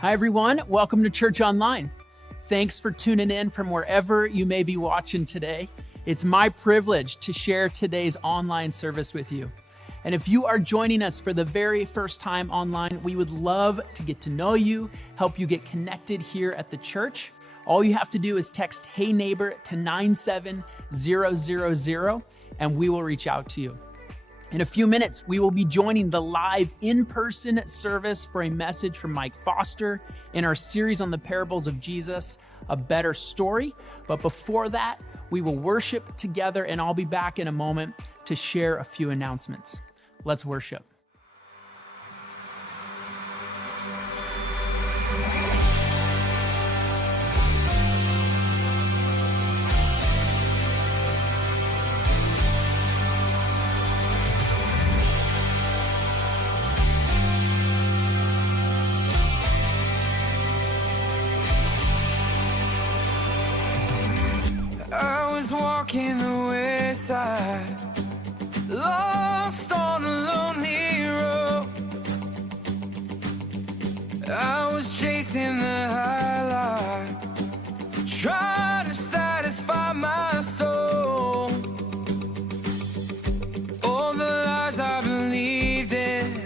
Hi, everyone. Welcome to Church Online. Thanks for tuning in from wherever you may be watching today. It's my privilege to share today's online service with you. And if you are joining us for the very first time online, we would love to get to know you, help you get connected here at the church. All you have to do is text "Hey Neighbor" to 97000, and we will reach out to you. In a few minutes, we will be joining the live in-person service for a message from Mike Foster in our series on the parables of Jesus, A Better Story. But before that, we will worship together, and I'll be back in a moment to share a few announcements. Let's worship. Walking the wayside, lost on a lonely road. I was chasing the highlight, trying to satisfy my soul. All the lies I believed in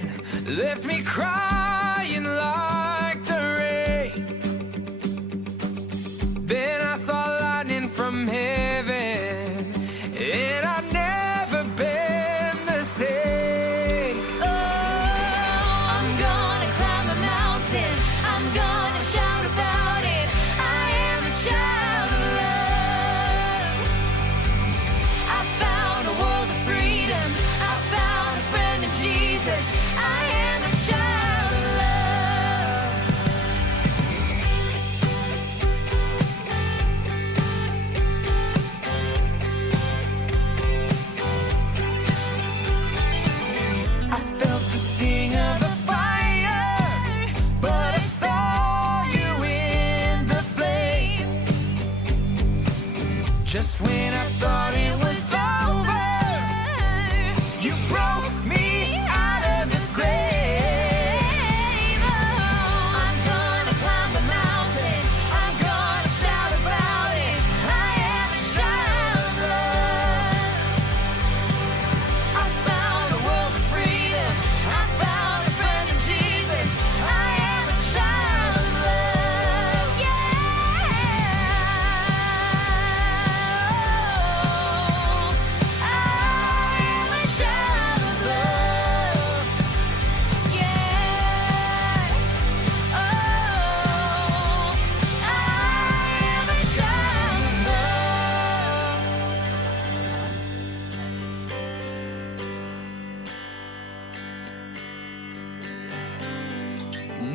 left me crying like the rain. Then I saw lightning from heaven, and I've never been the same. Oh, I'm gonna climb a mountain, I'm gonna shout about it. I am a child of love. I found a world of freedom, I found a friend in Jesus. I am a child of Just when I thought it was over, you broke me out of the grave. Oh, I'm gonna climb a mountain, I'm gonna shout about it. I am a child of love. I found a world of freedom, I found a friend in Jesus. I am a child of love, yeah.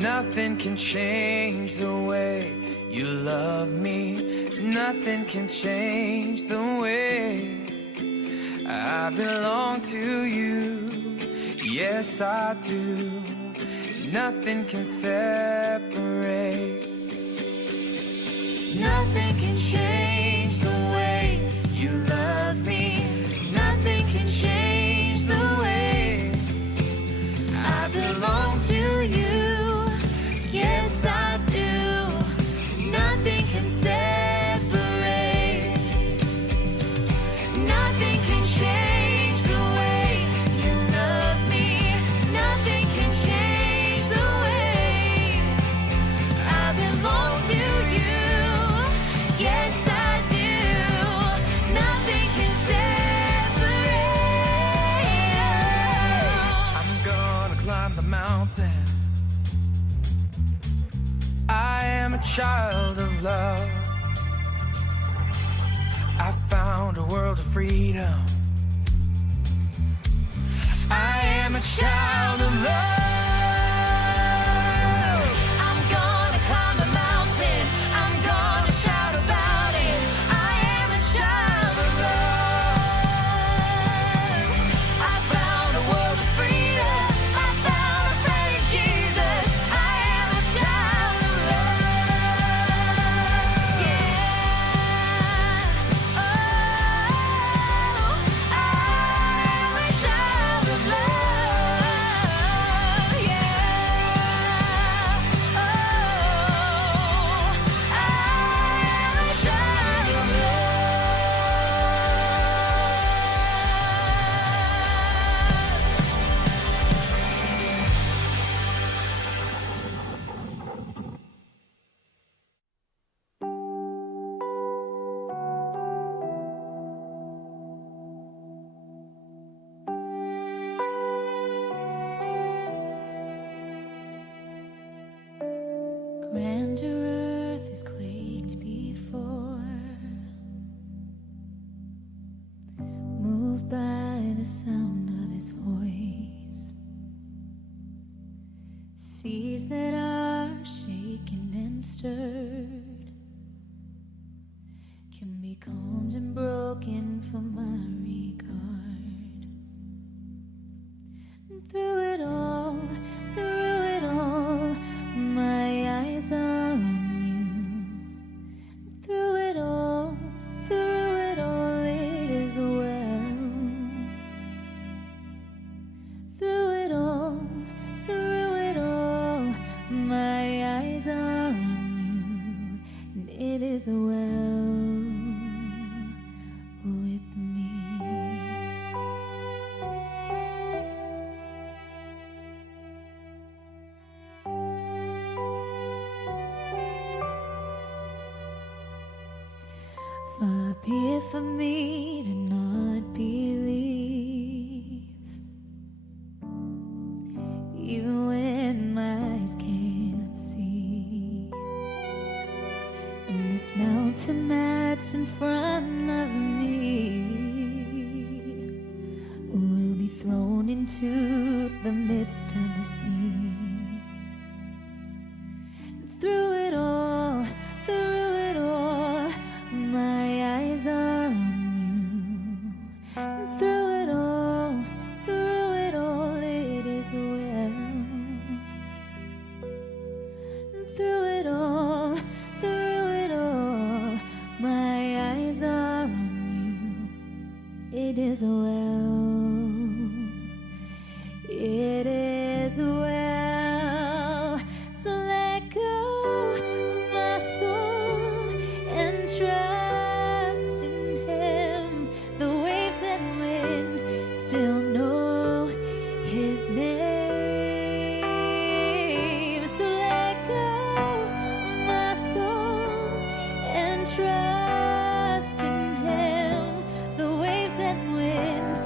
Nothing can change the way you love me. Nothing can change the way I belong to you. Yes, I do. Nothing can separate. Nothing can change the way you love me. Nothing can change the way I belong to you. Yes, I do. Nothing can separate. Nothing can change the way you love me. Nothing can change the way I belong to you. Yes, I do. Nothing can separate. I'm gonna climb the mountain. I am a child of love. I found a world of freedom. I am a child of love. I'm gonna climb a mountain, I'm gonna shout about it. I am a child of love. I found a world of freedom, I found a friend in Jesus. I am a child of love, yeah. Oh, I am a child of love. Grandeur earth has quaked before, moved by the sound of his voice. Seas that are shaken and stirred can be calmed and broken for my regard. And through it all, my eyes are on you. Through it all, it is well. Through it all, my eyes are on you, and it is well with me. Far be it for me to not believe, even when my eyes can't see. And this mountain that's in front of me will be thrown into the midst of the sea. And through it all, my eyes are on you. And through it all, it is well. And through it all, my eyes are on you. It is well. It is well. So let go, my soul, and trust in Him. The waves and wind still know His name. So let go, my soul, and trust in Him. The waves and wind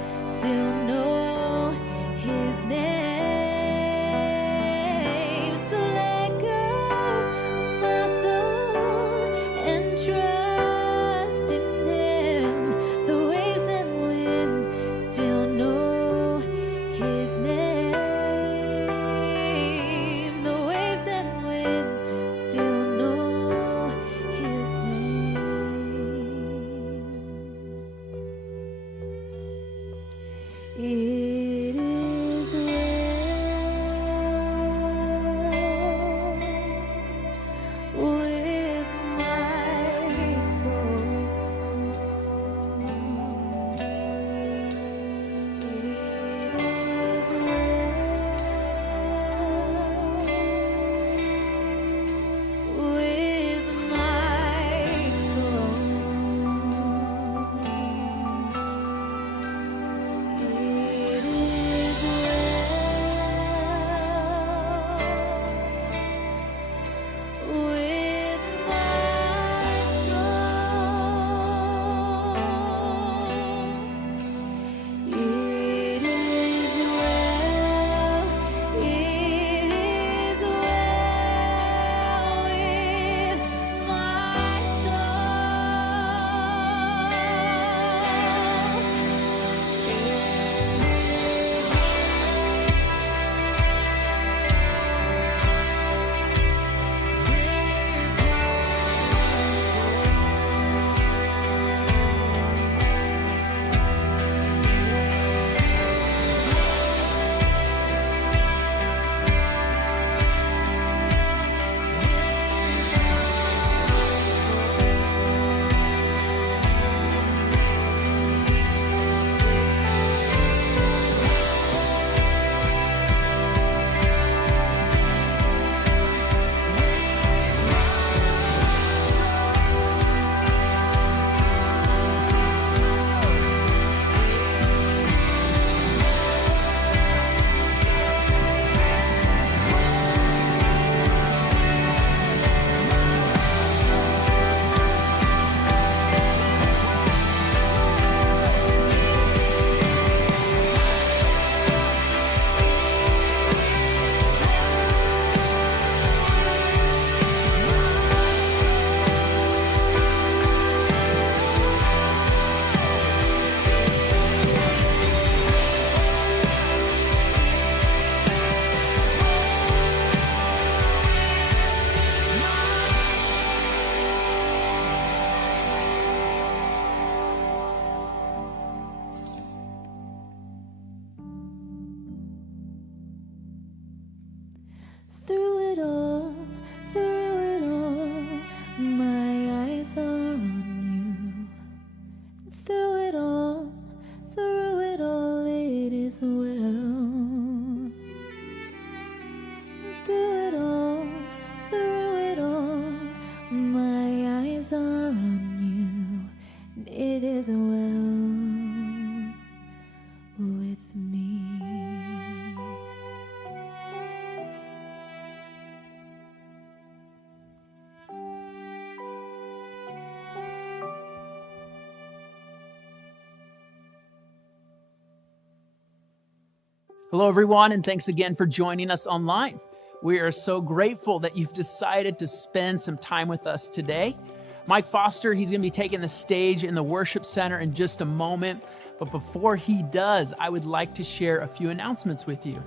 Hello, everyone, and thanks again for joining us online. We are so grateful that you've decided to spend some time with us today. Mike Foster, he's going to be taking the stage in the worship center in just a moment. But before he does, I would like to share a few announcements with you.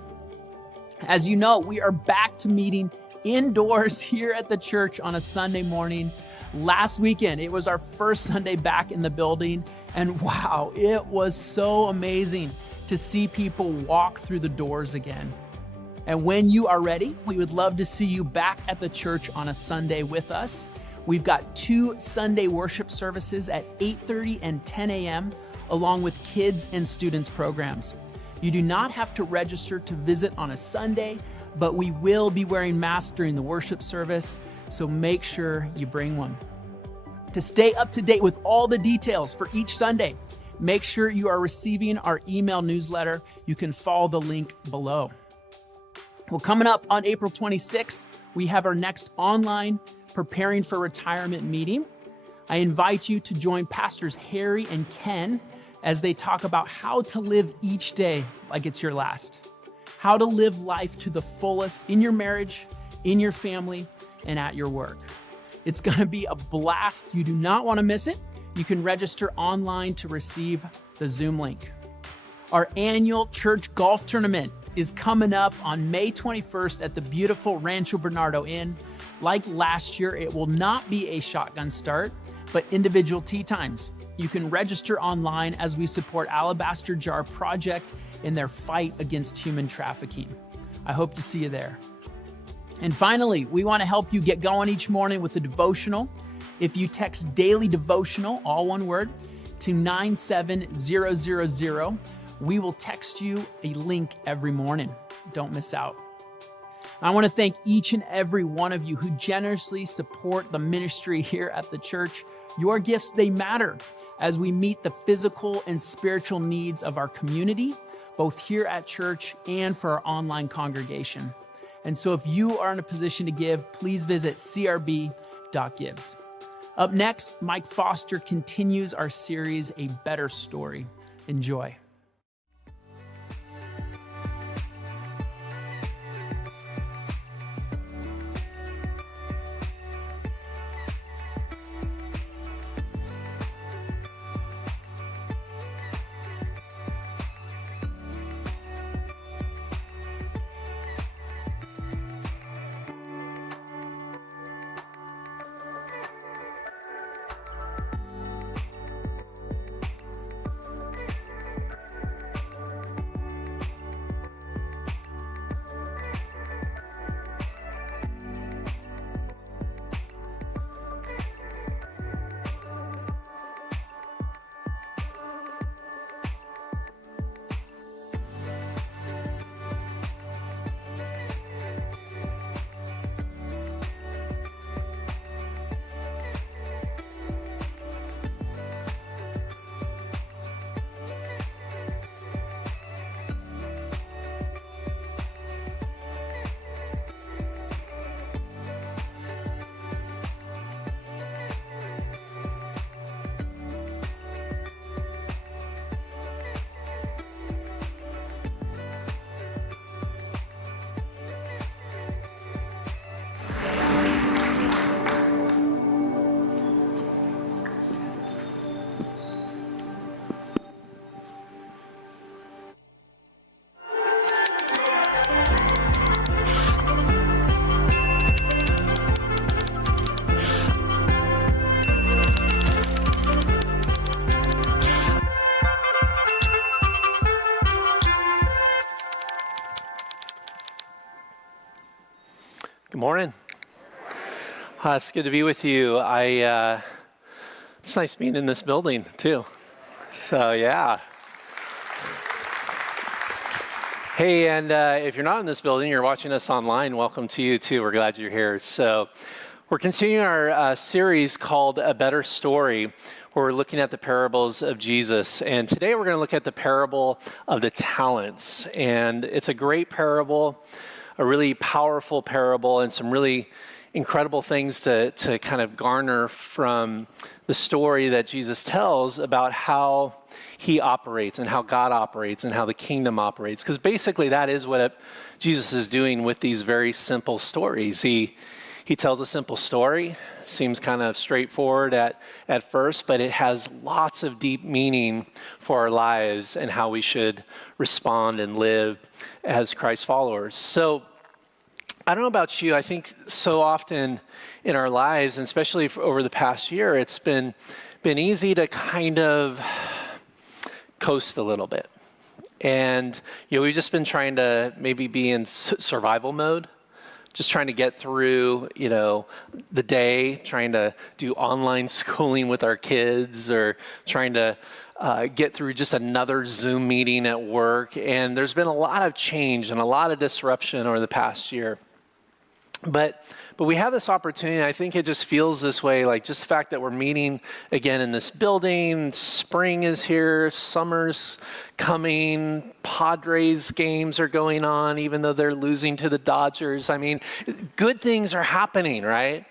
As you know, we are back to meeting indoors here at the church on a Sunday morning. Last weekend, it was our first Sunday back in the building. And wow, it was so amazing to see people walk through the doors again. And when you are ready, we would love to see you back at the church on a Sunday with us. We've got 2 Sunday worship services at 8:30 and 10 a.m., along with kids and students programs. You do not have to register to visit on a Sunday, but we will be wearing masks during the worship service, so make sure you bring one. To stay up to date with all the details for each Sunday, make sure you are receiving our email newsletter. You can follow the link below. Well, coming up on April 26th, we have our next online Preparing for Retirement meeting. I invite you to join Pastors Harry and Ken as they talk about how to live each day like it's your last, how to live life to the fullest in your marriage, in your family, and at your work. It's going to be a blast. You do not want to miss it. You can register online to receive the Zoom link. Our annual church golf tournament is coming up on May 21st at the beautiful Rancho Bernardo Inn. Like last year, it will not be a shotgun start, but individual tee times. You can register online as we support Alabaster Jar Project in their fight against human trafficking. I hope to see you there. And finally, we want to help you get going each morning with a devotional. If you text daily devotional, all one word, to 97000, we will text you a link every morning. Don't miss out. I want to thank each and every one of you who generously support the ministry here at the church. Your gifts, they matter as we meet the physical and spiritual needs of our community, both here at church and for our online congregation. And so if you are in a position to give, please visit crb.gives. Up next, Mike Foster continues our series, A Better Story. Enjoy. Good morning. It's good to be with you. It's nice being in this building too. So yeah. Hey, and if you're not in this building, you're watching us online, welcome to you too. We're glad you're here. So we're continuing our series called A Better Story, where we're looking at the parables of Jesus. And today we're going to look at the parable of the talents. And it's a great parable, a really powerful parable, and some really incredible things to kind of garner from the story that Jesus tells about how he operates and how God operates and how the kingdom operates. Because basically that is what Jesus is doing with these very simple stories. He tells a simple story, seems kind of straightforward at first, but it has lots of deep meaning for our lives and how we should respond and live as Christ followers. So I don't know about you, I think so often in our lives, and especially over the past year, it's been easy to kind of coast a little bit. And we've just been trying to maybe be in survival mode, just trying to get through, the day, trying to do online schooling with our kids, or trying to get through just another Zoom meeting at work. And there's been a lot of change and a lot of disruption over the past year. But we have this opportunity, and I think it just feels this way, like just the fact that we're meeting again in this building, spring is here, summer's coming, Padres games are going on, even though they're losing to the Dodgers. I mean, good things are happening, right?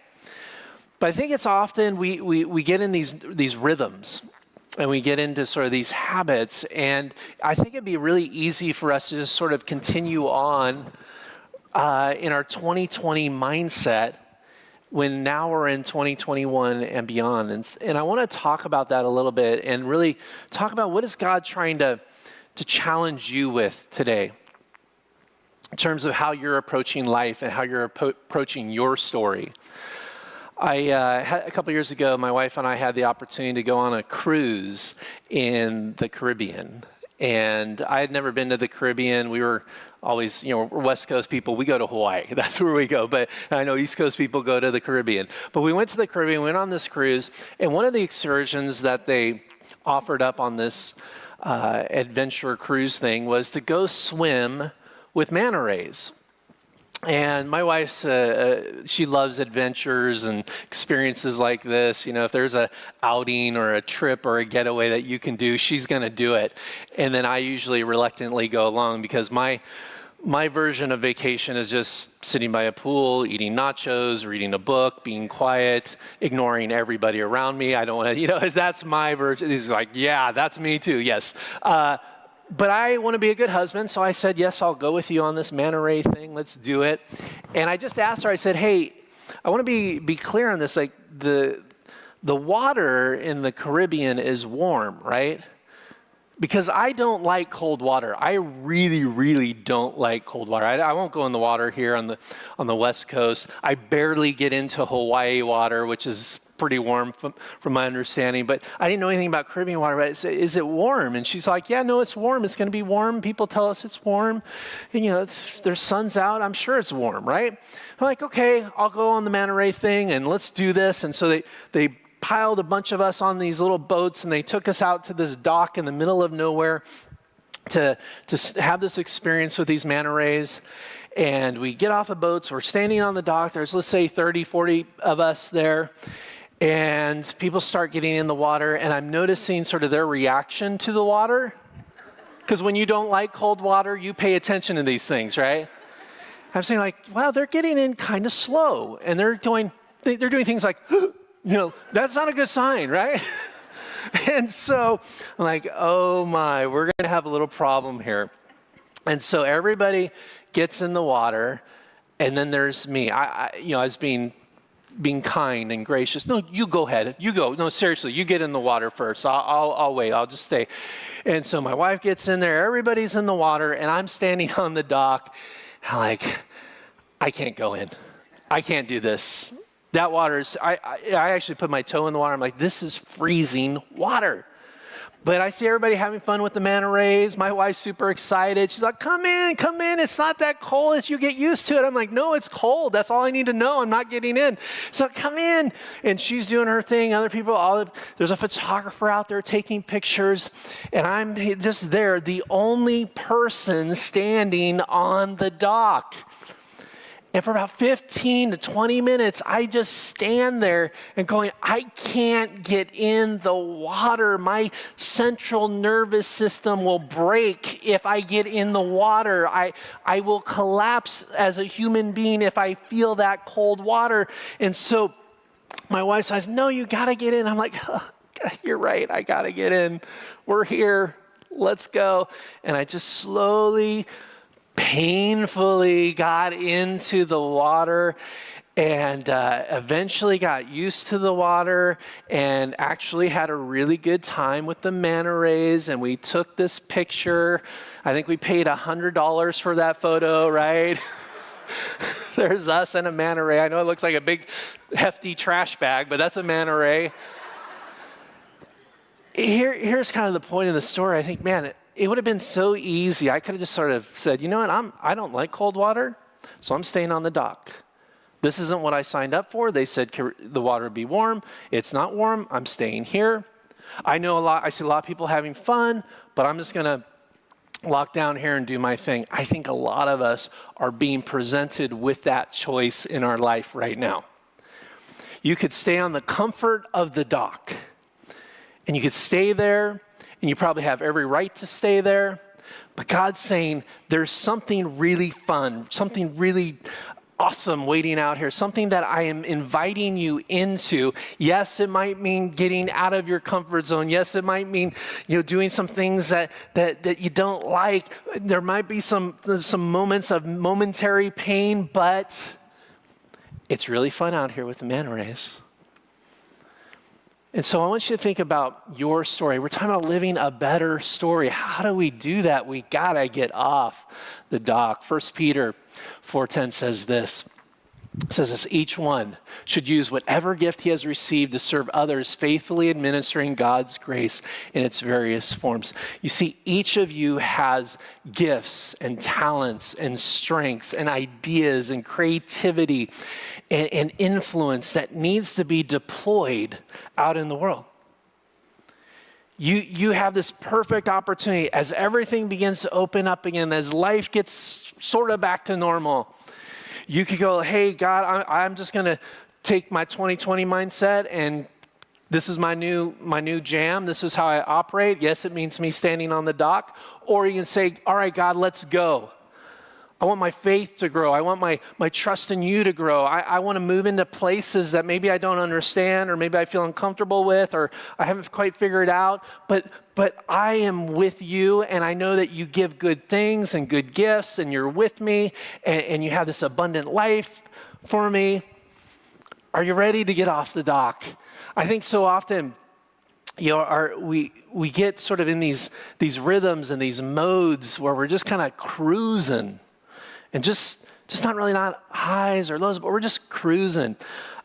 But I think it's often we get in these rhythms, and we get into sort of these habits, and I think it'd be really easy for us to just sort of continue on in our 2020 mindset when now we're in 2021 and beyond. And I want to talk about that a little bit and really talk about what is God trying to challenge you with today in terms of how you're approaching life and how you're approaching your story. A couple years ago, my wife and I had the opportunity to go on a cruise in the Caribbean. And I had never been to the Caribbean. We were always, we're West Coast people. We go to Hawaii. That's where we go. But I know East Coast people go to the Caribbean. But we went to the Caribbean, went on this cruise. And one of the excursions that they offered up on this adventure cruise thing was to go swim with manta rays. And my wife, she loves adventures and experiences like this. If there's a outing or a trip or a getaway that you can do, she's going to do it. And then I usually reluctantly go along because my version of vacation is just sitting by a pool, eating nachos, reading a book, being quiet, ignoring everybody around me. I don't want to, that's my version. He's like, yeah, that's me too, yes. But I want to be a good husband, so I said, yes, I'll go with you on this manta ray thing. Let's do it. And I just asked her, I said, hey, I want to be clear on this. Like the water in the Caribbean is warm, right? Because I don't like cold water. I really, really don't like cold water. I won't go in the water here on the West Coast. I barely get into Hawaii water, which is pretty warm from my understanding, but I didn't know anything about Caribbean water. But is it warm? And she's like, yeah, no, it's warm. It's going to be warm. People tell us it's warm. And, there's sun's out. I'm sure it's warm, right? I'm like, okay, I'll go on the manta ray thing and let's do this. And so they piled a bunch of us on these little boats and they took us out to this dock in the middle of nowhere to have this experience with these manta rays. And we get off the boats. We're standing on the dock. There's, let's say, 30, 40 of us there. And people start getting in the water, and I'm noticing sort of their reaction to the water. Because when you don't like cold water, you pay attention to these things, right? I'm saying like, wow, they're getting in kind of slow. And they're doing things like, that's not a good sign, right? And so I'm like, oh my, we're going to have a little problem here. And so everybody gets in the water, and then there's me. I was being kind and gracious. No, you go ahead. You go. No, seriously, you get in the water first. I'll wait. I'll just stay. And so my wife gets in there. Everybody's in the water, and I'm standing on the dock. I'm like, I can't go in. I can't do this. That water is, I actually put my toe in the water. I'm like, this is freezing water. But I see everybody having fun with the manta rays. My wife's super excited. She's like, come in. It's not that cold as you get used to it. I'm like, no, it's cold. That's all I need to know. I'm not getting in. So come in. And she's doing her thing. Other people, there's a photographer out there taking pictures. And I'm just there, the only person standing on the dock. And for about 15 to 20 minutes, I just stand there and going, I can't get in the water. My central nervous system will break if I get in the water. I will collapse as a human being if I feel that cold water. And so my wife says, no, you got to get in. I'm like, oh, you're right. I got to get in. We're here. Let's go. And I just slowly, painfully got into the water and eventually got used to the water and actually had a really good time with the manta rays. And we took this picture. I think we paid $100 for that photo, right? There's us and a manta ray. I know it looks like a big, hefty trash bag, but that's a manta ray. Here's kind of the point of the story. I think, man, it would have been so easy. I could have just sort of said, you know what, I don't like cold water, so I'm staying on the dock. This isn't what I signed up for. They said the water would be warm. It's not warm. I'm staying here. I see a lot of people having fun, but I'm just going to lock down here and do my thing. I think a lot of us are being presented with that choice in our life right now. You could stay on the comfort of the dock, and you could stay there, and you probably have every right to stay there. But God's saying there's something really fun, something really awesome waiting out here, something that I am inviting you into. Yes, it might mean getting out of your comfort zone. Yes, it might mean, doing some things that you don't like. There might be some moments of momentary pain, but it's really fun out here with the manta rays. And so I want you to think about your story. We're talking about living a better story. How do we do that? We gotta get off the dock. 1 Peter 4:10 says this. It says this, each one should use whatever gift he has received to serve others, faithfully administering God's grace in its various forms. You see, each of you has gifts and talents and strengths and ideas and creativity and influence that needs to be deployed out in the world. You have this perfect opportunity as everything begins to open up again, as life gets sort of back to normal. You could go, hey, God, I'm just going to take my 2020 mindset, and this is my new jam. This is how I operate. Yes, it means me standing on the dock. Or you can say, all right, God, let's go. I want my faith to grow. I want my trust in you to grow. I want to move into places that maybe I don't understand, or maybe I feel uncomfortable with, or I haven't quite figured out. But I am with you, and I know that you give good things and good gifts, and you're with me, and you have this abundant life for me. Are you ready to get off the dock? I think so often, we get sort of in these rhythms and these modes where we're just kind of cruising. And just not highs or lows, but we're just cruising.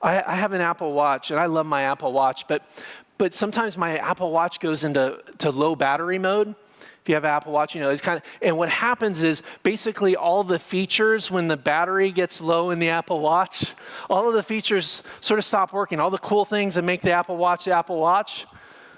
I have an Apple Watch, and I love my Apple Watch, but sometimes my Apple Watch goes into low battery mode. If you have an Apple Watch, it's and what happens is basically all the features, when the battery gets low in the Apple Watch, all of the features sort of stop working. All the cool things that make the Apple Watch,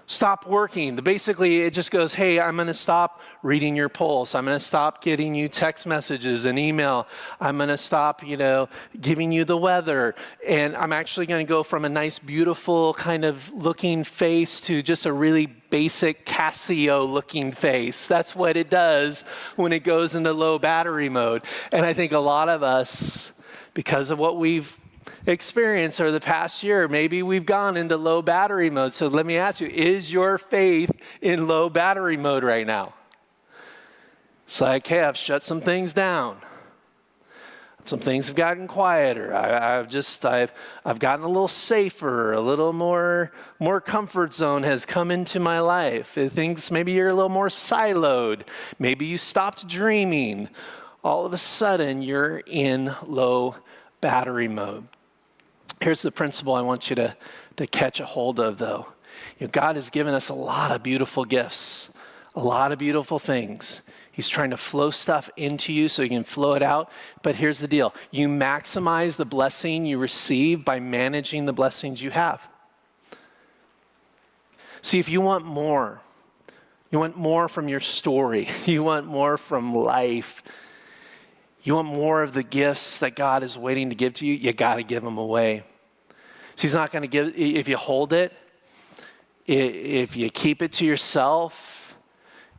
stop working. Basically, it just goes, hey, I'm going to stop reading your pulse. I'm going to stop getting you text messages and email. I'm going to stop, giving you the weather. And I'm actually going to go from a nice, beautiful kind of looking face to just a really basic Casio looking face. That's what it does when it goes into low battery mode. And I think a lot of us, because of what we've experience over the past year, maybe we've gone into low battery mode. So let me ask you, is your faith in low battery mode right now? It's like, hey, I've shut some things down. Some things have gotten quieter. I've gotten a little safer, a little more comfort zone has come into my life. Things, maybe you're a little more siloed. Maybe you stopped dreaming. All of a sudden, you're in low battery mode. Here's the principle I want you to catch a hold of, though. God has given us a lot of beautiful gifts, a lot of beautiful things. He's trying to flow stuff into you so you can flow it out. But here's the deal. You maximize the blessing you receive by managing the blessings you have. See, if you want more from your story, you want more from life, You want more of the gifts that God is waiting to give to you? You got to give them away. So he's not going to give, if you hold it, if you keep it to yourself,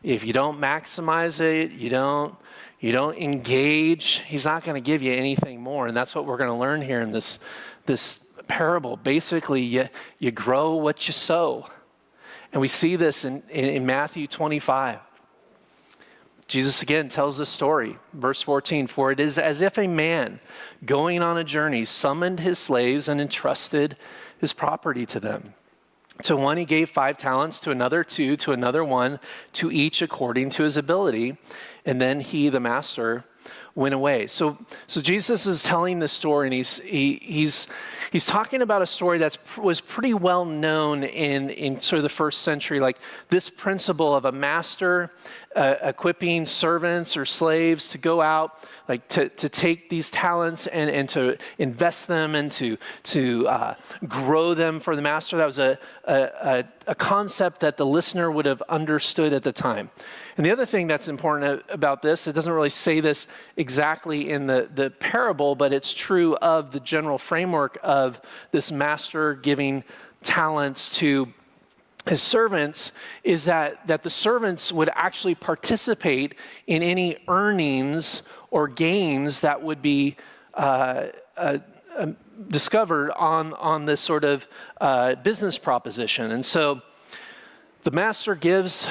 if you don't maximize it, you don't engage, he's not going to give you anything more. And that's what we're going to learn here in this parable. Basically, you grow what you sow. And we see this in Matthew 25. Jesus again tells this story, verse 14, "For it is as if a man going on a journey summoned his slaves and entrusted his property to them. To one he gave 5 talents, to another 2, to another 1, to each according to his ability. And then he, the master, went away." So Jesus is telling this story, and he's talking about a story that was pretty well known in sort of the first century, like this principle of a master equipping servants or slaves to go out, like to take these talents and to invest them and to grow them for the master. That was a concept that the listener would have understood at the time. And the other thing that's important about this, it doesn't really say this exactly in the parable, but it's true of the general framework of this master giving talents to his servants, is that the servants would actually participate in any earnings or gains that would be discovered on this sort of business proposition. And so the master gives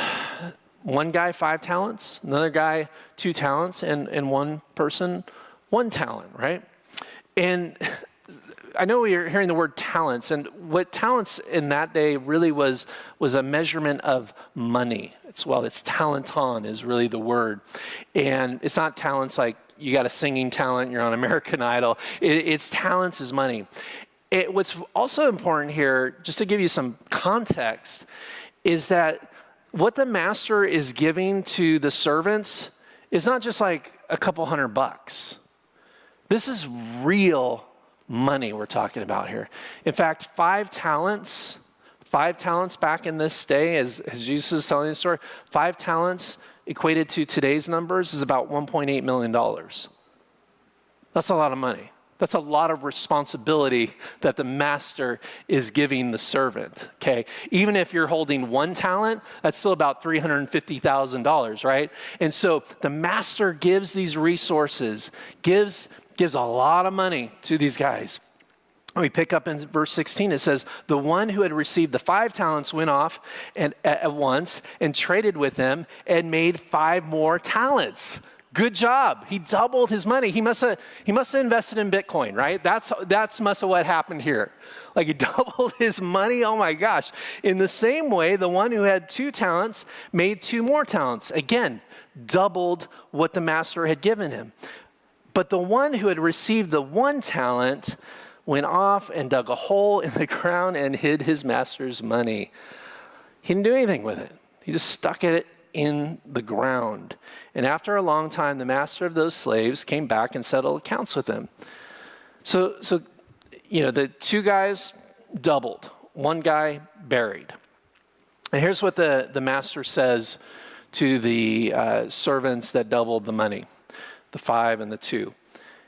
one guy 5 talents, another guy 2 talents, and one person 1 talent, right? And I know we are hearing the word talents, and what talents in that day really was a measurement of money. It's talenton is really the word. And it's not talents like you got a singing talent, you're on American Idol. It's talents is money. What's also important here, just to give you some context, is that what the master is giving to the servants is not just like a couple $100. This is real money we're talking about here. In fact, 5 talents back in this day, as Jesus is telling the story, 5 talents equated to today's numbers is about $1.8 million. That's a lot of money. That's a lot of responsibility that the master is giving the servant, okay? Even if you're holding 1 talent, that's still about $350,000, right? And so the master gives these resources, gives a lot of money to these guys. We pick up in verse 16, it says, "The one who had received the 5 talents went off at once and traded with them and made 5 more talents." Good job. He doubled his money. He must have invested in Bitcoin, right? That's must have what happened here. Like he doubled his money. Oh my gosh. In the same way, the one who had 2 talents made 2 more talents. Again, doubled what the master had given him. But the one who had received the 1 talent went off and dug a hole in the ground and hid his master's money. He didn't do anything with it. He just stuck it in the ground. And after a long time, the master of those slaves came back and settled accounts with them. So the 2 guys doubled, 1 guy buried. And here's what the master says to the servants that doubled the money, the 5 and the 2.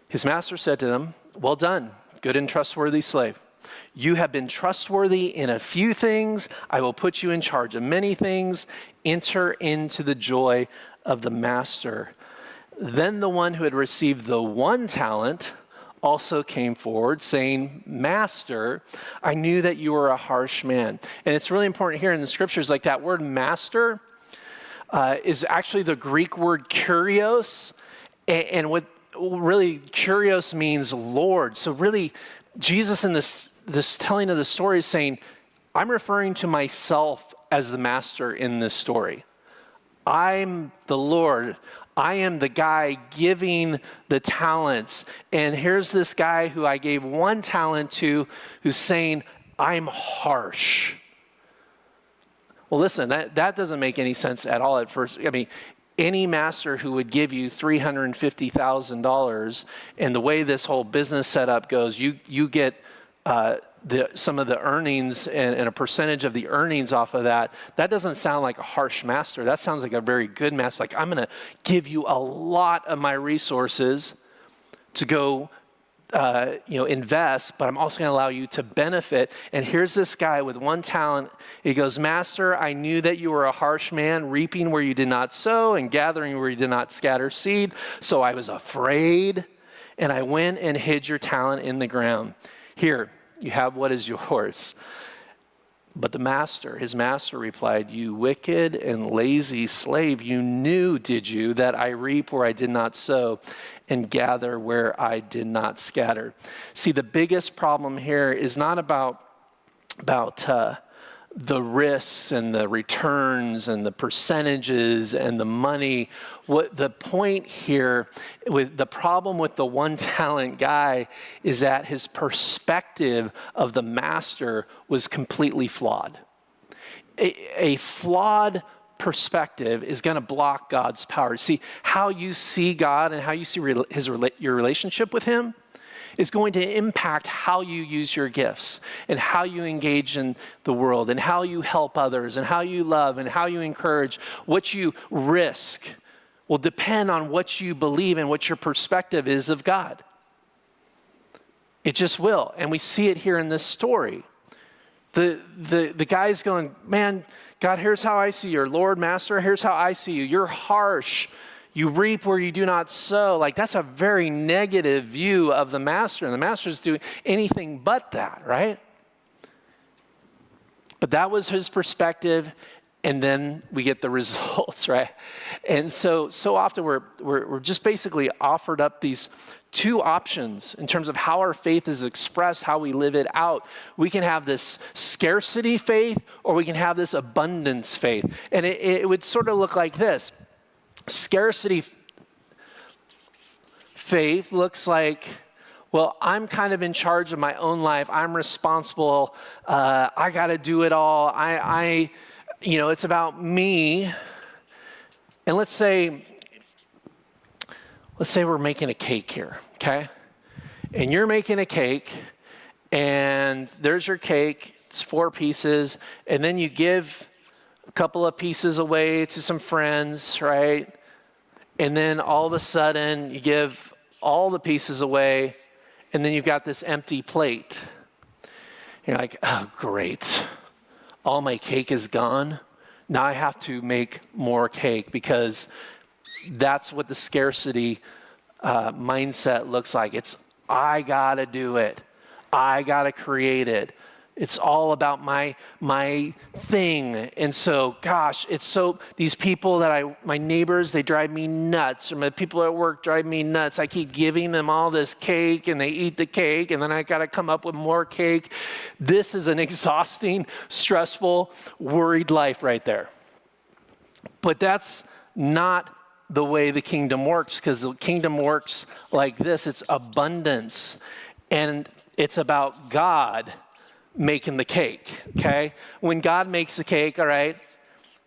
His master said to them, "Well done, good and trustworthy slave. You have been trustworthy in a few things. I will put you in charge of many things. Enter into the joy of the master." Then the one who had received the 1 talent also came forward, saying, "Master, I knew that you were a harsh man." And it's really important here in the scriptures, like that word master is actually the Greek word kurios. And what really kurios means Lord. So really, Jesus in this telling of the story is saying, I'm referring to myself as the master in this story. I'm the Lord. I am the guy giving the talents. And here's this guy who I gave 1 talent to who's saying, I'm harsh. Well, listen, that doesn't make any sense at all at first. I mean, any master who would give you $350,000, and the way this whole business setup goes, you get some of the earnings and a percentage of the earnings off of that, that doesn't sound like a harsh master. That sounds like a very good master. Like, I'm going to give you a lot of my resources to go invest, but I'm also going to allow you to benefit. And here's this guy with one talent. He goes, Master, I knew that you were a harsh man, reaping where you did not sow and gathering where you did not scatter seed. So I was afraid, and I went and hid your talent in the ground. Here, you have what is yours. But his master replied, you wicked and lazy slave, you knew, did you, that I reap where I did not sow and gather where I did not scatter. See, the biggest problem here is not about the risks and the returns and the percentages and the money. What the point here, with the problem with the one talent guy, is that his perspective of the master was completely flawed. A flawed perspective is going to block God's power. See, how you see God and how you see your relationship with him is going to impact how you use your gifts and how you engage in the world and how you help others and how you love and how you encourage. What you risk will depend on what you believe and what your perspective is of God. It just will. And we see it here in this story. The guy's going, man, God, here's how I see you. Or Lord, Master, here's how I see you. You're harsh. You reap where you do not sow. Like, that's a very negative view of the master. And the master's doing anything but that, right? But that was his perspective. And then we get the results, right? And so often we're just basically offered up these two options in terms of how our faith is expressed, how we live it out. We can have this scarcity faith, or we can have this abundance faith. And it would sort of look like this. Scarcity faith looks like, well, I'm kind of in charge of my own life. I'm responsible. I got to do it all. It's about me. And let's say we're making a cake here, okay? And you're making a cake, and there's your cake. It's 4 pieces, and then you give a couple of pieces away to some friends, right? And then all of a sudden, you give all the pieces away, and then you've got this empty plate. You're like, oh, great. All my cake is gone. Now I have to make more cake, because that's what the scarcity mindset looks like. I gotta do it. I gotta create it. It's all about my thing. And so, gosh, these people my neighbors, they drive me nuts. Or my people at work drive me nuts. I keep giving them all this cake, and they eat the cake, and then I got to come up with more cake. This is an exhausting, stressful, worried life right there. But that's not the way the kingdom works, because the kingdom works like this. It's abundance, and it's about God making the cake, okay? When God makes the cake, all right,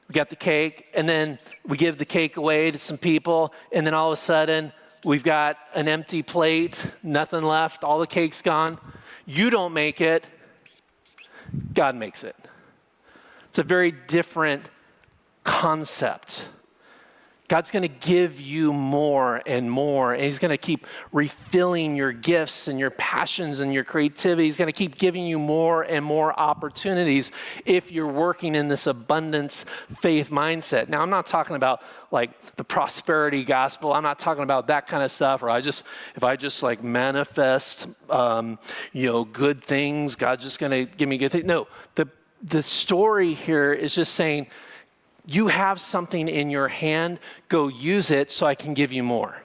we got the cake, and then we give the cake away to some people, and then all of a sudden, we've got an empty plate, nothing left, all the cake's gone. You don't make it, God makes it. It's a very different concept. God's going to give you more and more, and he's going to keep refilling your gifts and your passions and your creativity. He's going to keep giving you more and more opportunities if you're working in this abundance faith mindset. Now, I'm not talking about like the prosperity gospel. I'm not talking about that kind of stuff, or if I just like manifest, good things, God's just going to give me good things. No, the story here is just saying, you have something in your hand, go use it so I can give you more.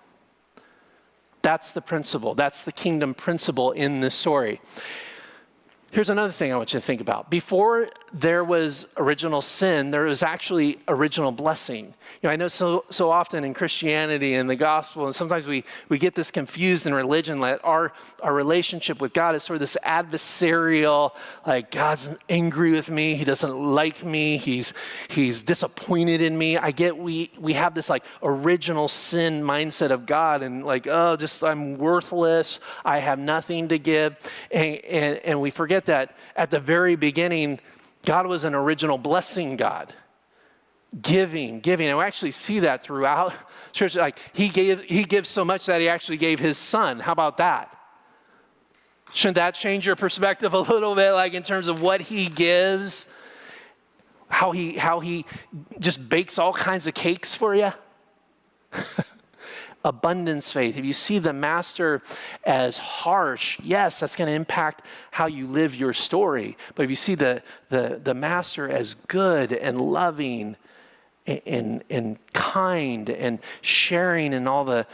That's the principle. That's the kingdom principle in this story. Here's another thing I want you to think about. Before there was original sin, there was actually original blessing. I know so often in Christianity and the gospel, and sometimes we get this confused in religion, that our relationship with God is sort of this adversarial, like God's angry with me, he doesn't like me, he's disappointed in me. I get we have this like original sin mindset of God, and like, I'm worthless, I have nothing to give, and we forget forget that at the very beginning, God was an original blessing God. Giving. And we actually see that throughout Scripture. Like he gives so much that he actually gave his son. How about that? Shouldn't that change your perspective a little bit, like in terms of what he gives? How he just bakes all kinds of cakes for you? Abundance faith. If you see the master as harsh, yes, that's going to impact how you live your story. But if you see the master as good and loving and kind and sharing in all the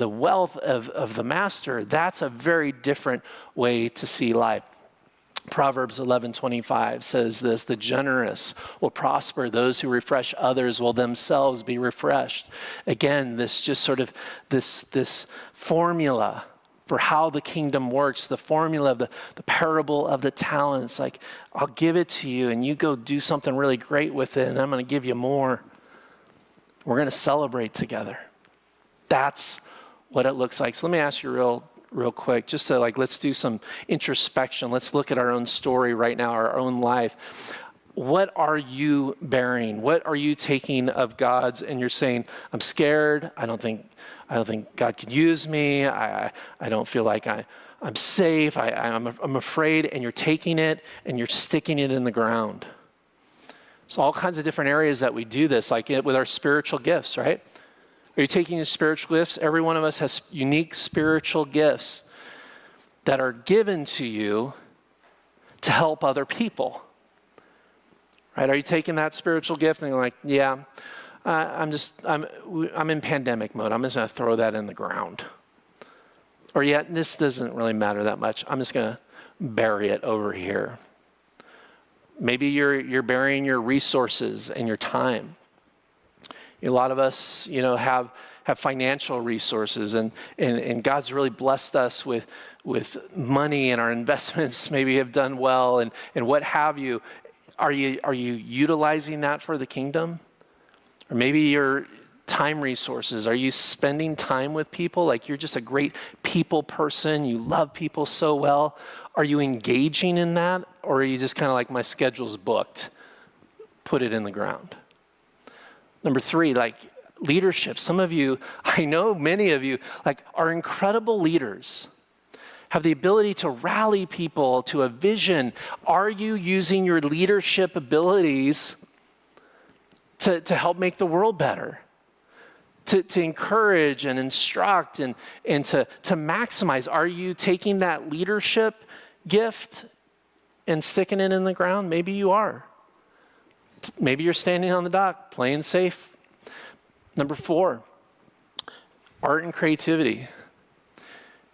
wealth of the master, that's a very different way to see life. Proverbs 11:25 says this: the generous will prosper, those who refresh others will themselves be refreshed. Again, this just sort of this formula for how the kingdom works, the formula of the parable of the talents. Like, I'll give it to you and you go do something really great with it, and I'm going to give you more. We're going to celebrate together. That's what it looks like. So let me ask you real quick, just to let's do some introspection. Let's look at our own story right now, our own life. What are you bearing? What are you taking of God's? And you're saying, I'm scared. I don't think God can use me. I don't feel like I'm safe. I'm afraid. And you're taking it and you're sticking it in the ground. So all kinds of different areas that we do this, like with our spiritual gifts, right? Are you taking your spiritual gifts? Every one of us has unique spiritual gifts that are given to you to help other people. Right? Are you taking that spiritual gift and you're like, yeah, I'm in pandemic mode. I'm just going to throw that in the ground. Or yet, this doesn't really matter that much. I'm just going to bury it over here. Maybe you're burying your resources and your time. A lot of us, have financial resources, and God's really blessed us with money, and our investments maybe have done well, and what have you. Are you utilizing that for the kingdom? Or maybe your time resources. Are you spending time with people? Like, you're just a great people person. You love people so well. Are you engaging in that? Or are you just kind of like, my schedule's booked, put it in the ground? Number 3, leadership. Some of you, I know many of you, are incredible leaders, have the ability to rally people to a vision. Are you using your leadership abilities to help make the world better? To encourage and instruct and to maximize? Are you taking that leadership gift and sticking it in the ground? Maybe you are. Maybe you're standing on the dock, playing safe. Number 4, art and creativity.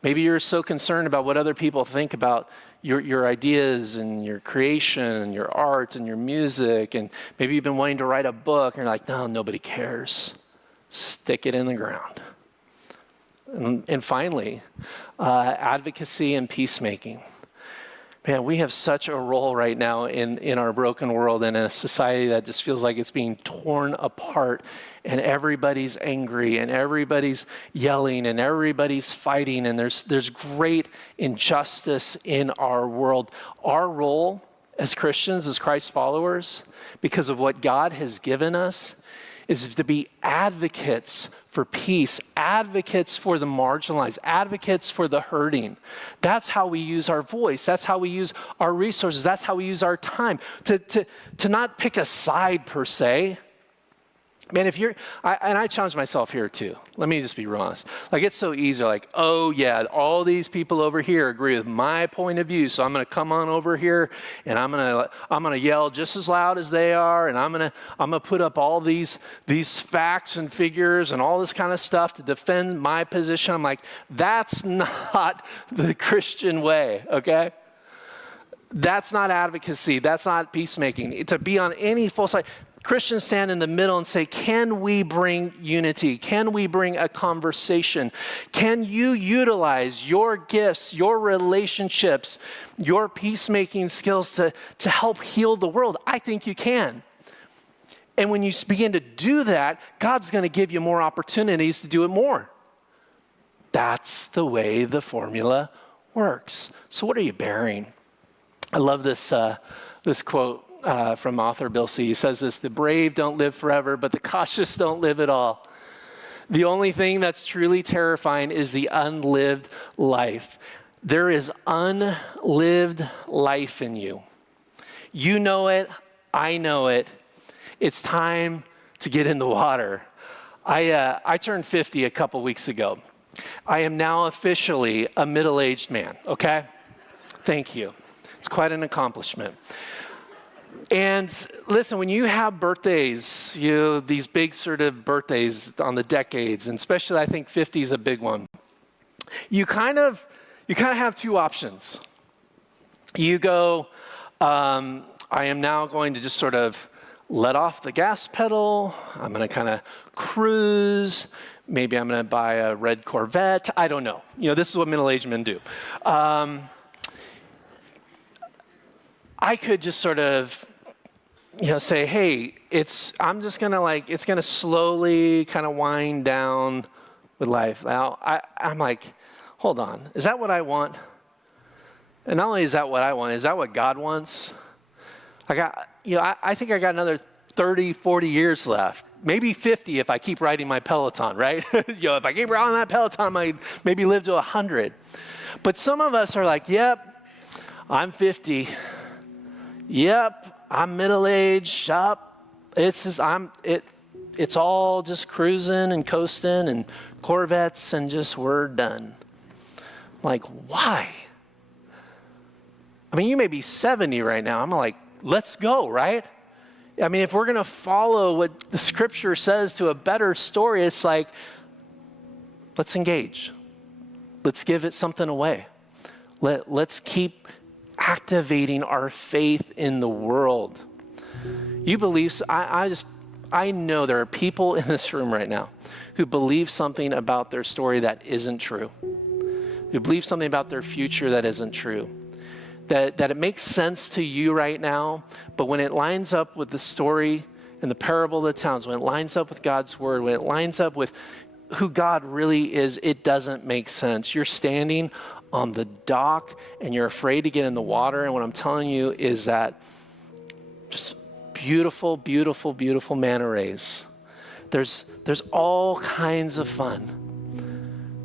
Maybe you're so concerned about what other people think about your ideas and your creation and your art and your music, and maybe you've been wanting to write a book, and you're like, no, nobody cares. Stick it in the ground. And finally, advocacy and peacemaking. Man, we have such a role right now in our broken world and in a society that just feels like it's being torn apart, and everybody's angry and everybody's yelling and everybody's fighting, and there's great injustice in our world. Our role as Christians, as Christ followers, because of what God has given us, is to be advocates for peace, advocates for the marginalized, advocates for the hurting. That's how we use our voice. That's how we use our resources. That's how we use our time. To not pick a side per se. Man, I challenge myself here too. Let me just be real honest. It's so easy, oh yeah, all these people over here agree with my point of view, so I'm gonna come on over here and I'm gonna yell just as loud as they are, and I'm gonna put up all these facts and figures and all this kind of stuff to defend my position. I'm like, that's not the Christian way, okay? That's not advocacy. That's not peacemaking. To be on any full side. Christians stand in the middle and say, can we bring unity? Can we bring a conversation? Can you utilize your gifts, your relationships, your peacemaking skills to help heal the world? I think you can. And when you begin to do that, God's going to give you more opportunities to do it more. That's the way the formula works. So what are you bearing? I love this quote from author Bill C. He says this: "The brave don't live forever, but the cautious don't live at all. The only thing that's truly terrifying is the unlived life." There is unlived life in you. You know it. I know it. It's time to get in the water. I turned 50 a couple weeks ago. I am now officially a middle-aged man, okay? Thank you. It's quite an accomplishment. And listen, when you have birthdays, these big sort of birthdays on the decades, and especially I think 50 is a big one, you kind of have two options. You go, I am now going to just sort of let off the gas pedal. I'm going to kind of cruise. Maybe I'm going to buy a red Corvette. I don't know. This is what middle-aged men do. I could just sort of, say, hey, I'm just going to it's going to slowly kind of wind down with life. Now, I'm like, hold on, is that what I want? And not only is that what I want, is that what God wants? I think I got another 30, 40 years left. Maybe 50 if I keep riding my Peloton, right? If I keep riding that Peloton, I might maybe live to 100. But some of us are like, yep, I'm 50. Yep, I'm middle-aged. It's all just cruising and coasting and Corvettes and just we're done. Like, why? I mean, you may be 70 right now. I'm like, let's go, right? I mean, if we're going to follow what the scripture says to a better story, it's like, let's engage. Let's give it something away. Let's keep activating our faith in the world. You believe, I know there are people in this room right now who believe something about their story that isn't true. Who believe something about their future that isn't true. That it makes sense to you right now, but when it lines up with the story and the parable of the talents, when it lines up with God's word, when it lines up with who God really is, it doesn't make sense. You're standing on the dock and you're afraid to get in the water, and what I'm telling you is that just beautiful, beautiful, beautiful manta rays. There's all kinds of fun.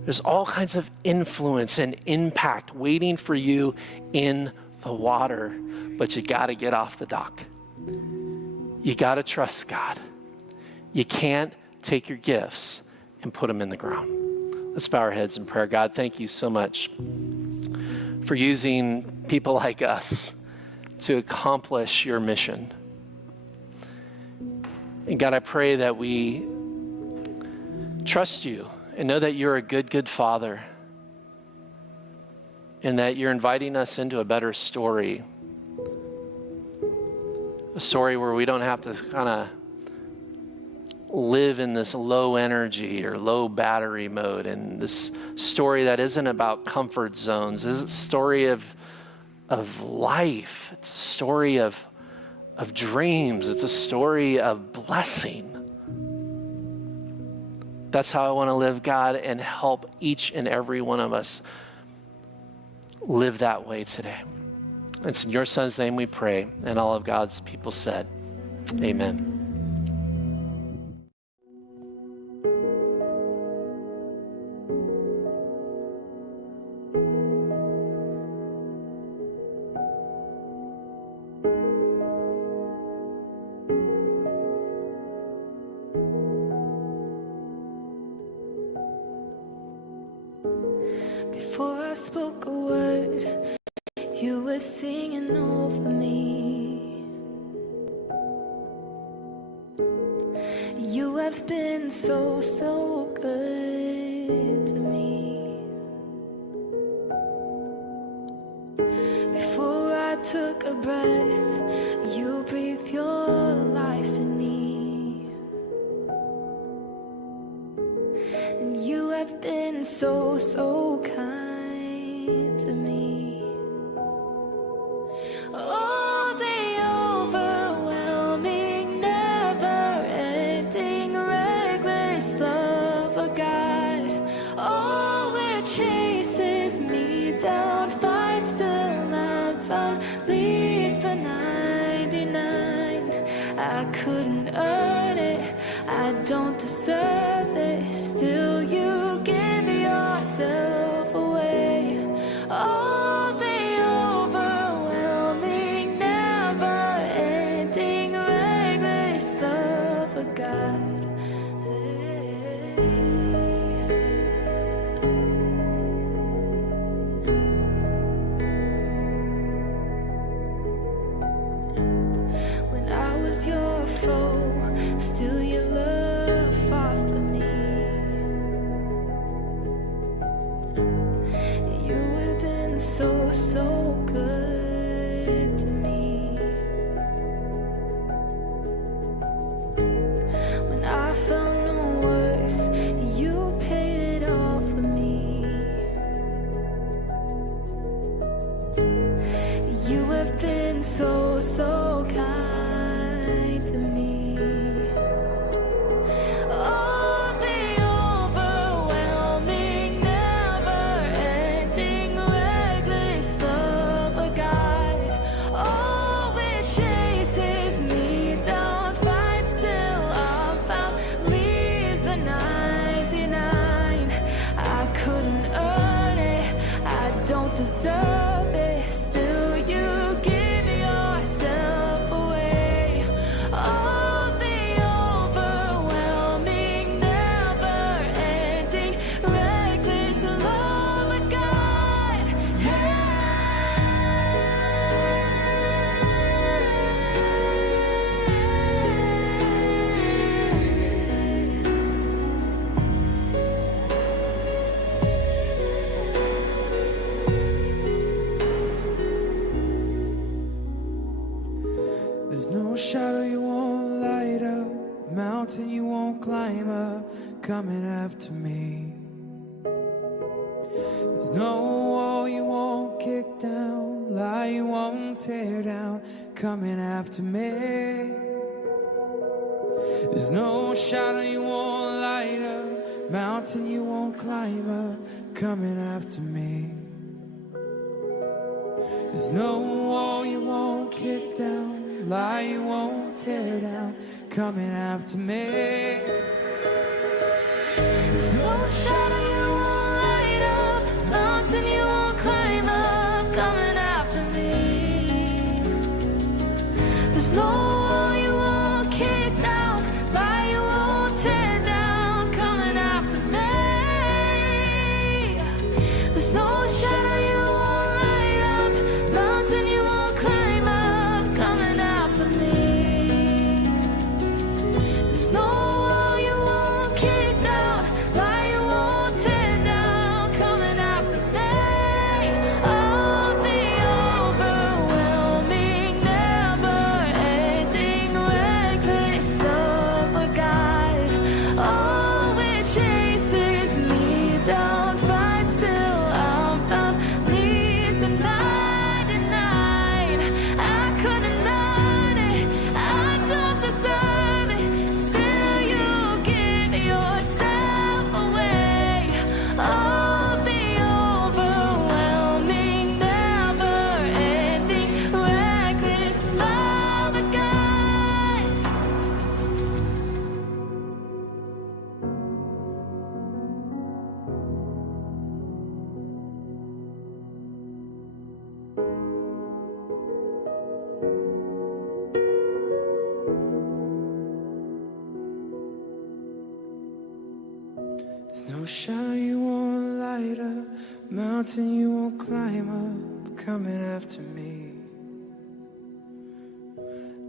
There's all kinds of influence and impact waiting for you in the water, but you got to get off the dock. You got to trust God. You can't take your gifts and put them in the ground. Let's bow our heads in prayer. God, thank you so much for using people like us to accomplish your mission. And God, I pray that we trust you and know that you're a good, good Father, and that you're inviting us into a better story. A story where we don't have to kind of live in this low energy or low battery mode, and this story that isn't about comfort zones. This is a story of life. It's a story of dreams. It's a story of blessing. That's how I want to live, God, and help each and every one of us live that way today. It's in your Son's name we pray, and all of God's people said, amen. Before I spoke a word, you were singing over me. You have been so, so good to me. Before I took a breath, you breathed your life in me. And you have been so, so kind to me. Oh, the overwhelming, never-ending, reckless love of God. Oh, it chases me down, fights till I'm found. so, so kind to me. Oh, the overwhelming, never-ending, reckless love of God. Oh, it chases me down, fights till I'm found, leaves the 99. I couldn't earn it, I don't deserve it. Still, you give yourself away. Oh, the overwhelming, never-ending, reckless love of God. There's no shadow you won't light up, mountain you won't climb up, coming after me. There's no wall you won't kick down, lie you won't tear down, coming after me. There's no shadow you won't light up, mountain you won't climb up, coming after me. There's no wall you won't kick down, lie you won't tear down, coming after me. There's no shadow you won't light up, mountain you won't climb up, coming after me. There's no wall you won't kick down, lie you won't tear down, coming after me. There's no shadow you won't light up, mountain you won't climb up, coming after me. There's no wall you won't kick down, lie you won't tear down, coming after me. Oh, the overwhelming, never-ending, reckless love of God. Oh, it chases me down, fights till I'm found, leaves the 99. I couldn't earn it, I don't deserve it. Still, you give yourself away. Oh, the overwhelming, never-ending, reckless love of God. There's no shadow you won't light up, mountain you won't climb up, coming after me.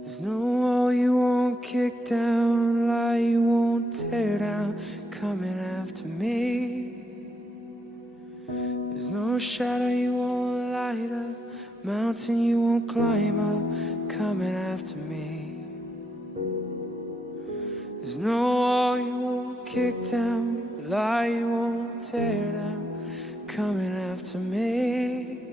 There's no wall you won't kick down, lie you won't tear down, coming after me. There's no shadow you won't light up, mountain you won't climb up, coming after me. There's no wall you won't kick down, lie you won't tear down, coming after me.